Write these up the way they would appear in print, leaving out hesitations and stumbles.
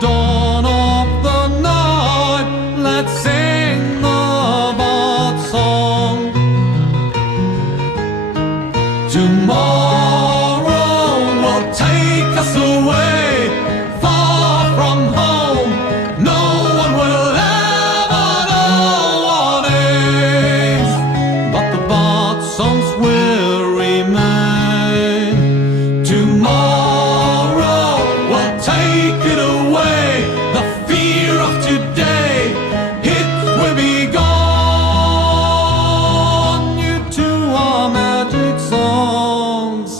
dawn of the night, let's sing the bird song. Tomorrow will take us away, far from home. No one will ever know what is, but the bird songs will remain. Tomorrow will take it away, the fear of today, it will be gone. You two are magic songs.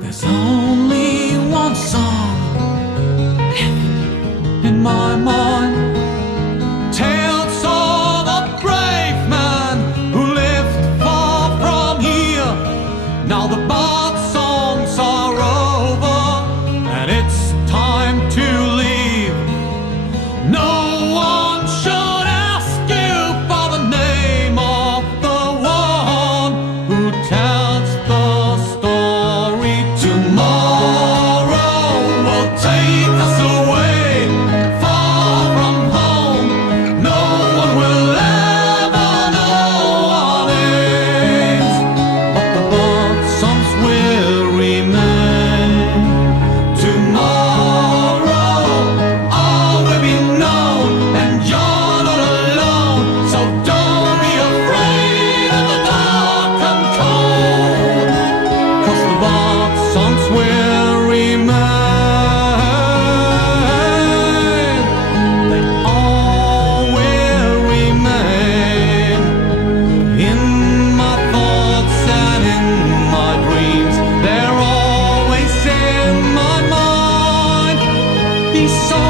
There's only one song in my mind, tales of a brave man who lived far from here. Now the bird songs are over and it's time to leave. No one should ask you for the name of the one who tells the story. Tomorrow will take us away, far from home. No one will ever know what is, but the bird songs will remain. Tomorrow all will be known, and you're not alone. So don't be afraid of the dark and cold, 'cause the bird songs will remain. They all will remain in my thoughts and in my dreams. They're always in my mind. These songs